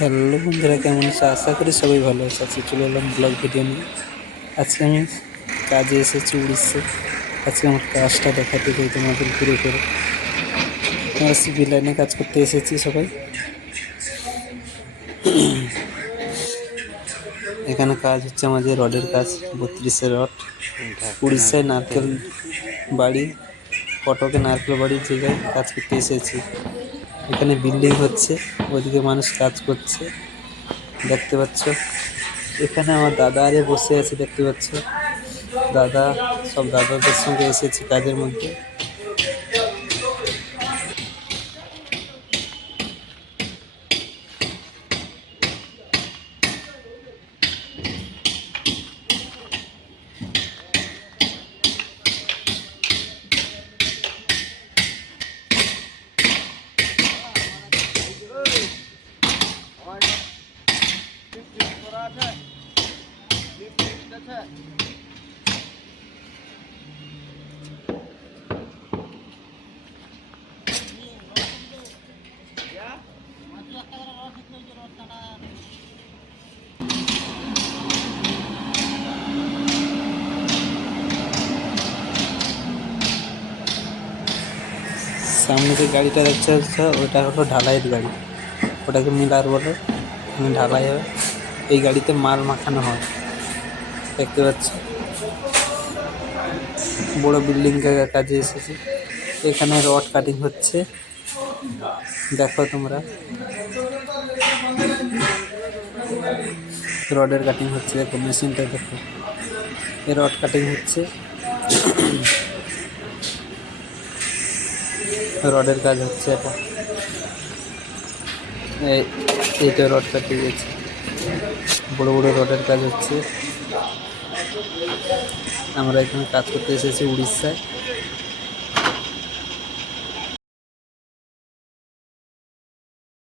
Hello বন্ধুরা, কেমন আছো? আশা করি সবাই ভালো আছে। আজকে চলে এলাম ব্লগ ভিডিও নিয়ে। আজকে আমি কাজে এসেছি উড়িষ্যায়। আজকে আমার কাজটা দেখাতে চাই তোমাদের ঘুরে ঘুরে। আমরা সিভিল লাইনে কাজ করতে এসেছি সবাই। এখানে কাজ হচ্ছে আমাদের রডের কাজ, 32 রড। উড়িষ্যায় নারকেল বাড়ি, কটকে নারকেল বাড়ির জায়গায় কাজ করতে এসেছি। এখানে বিল্ডিং হচ্ছে, ওইদিকে মানুষ কাজ করছে দেখতে পাচ্ছ। এখানে আমার দাদা আরে বসে আছে দেখতে পাচ্ছ। দাদা, সব দাদাদের সঙ্গে এসেছি কাজের মধ্যে। সামনে যে গাড়িটা দেখতে পাচ্ছ, ওটা হলো ঢালাইয়ের গাড়ি। ওটাকে মিলার বলে, ঢালাই হয়। এই গাড়িতে মাল মাখানো হয় দেখতে পাচ্ছ। বড় বিল্ডিং জায়গায় কাজে এসেছি। এখানে রড কাটিং হচ্ছে, দেখো তোমরা। রডের কাটিং হচ্ছে, দেখো মেশিনটা দেখো। এই রড কাটিং হচ্ছে, রডের কাজ হচ্ছে। এটা এইটা রড কাটিং গেছে, বড় বড় রডের কাজ হচ্ছে। আমরা এখানে কাজ করতে এসেছি উড়িষ্যায়।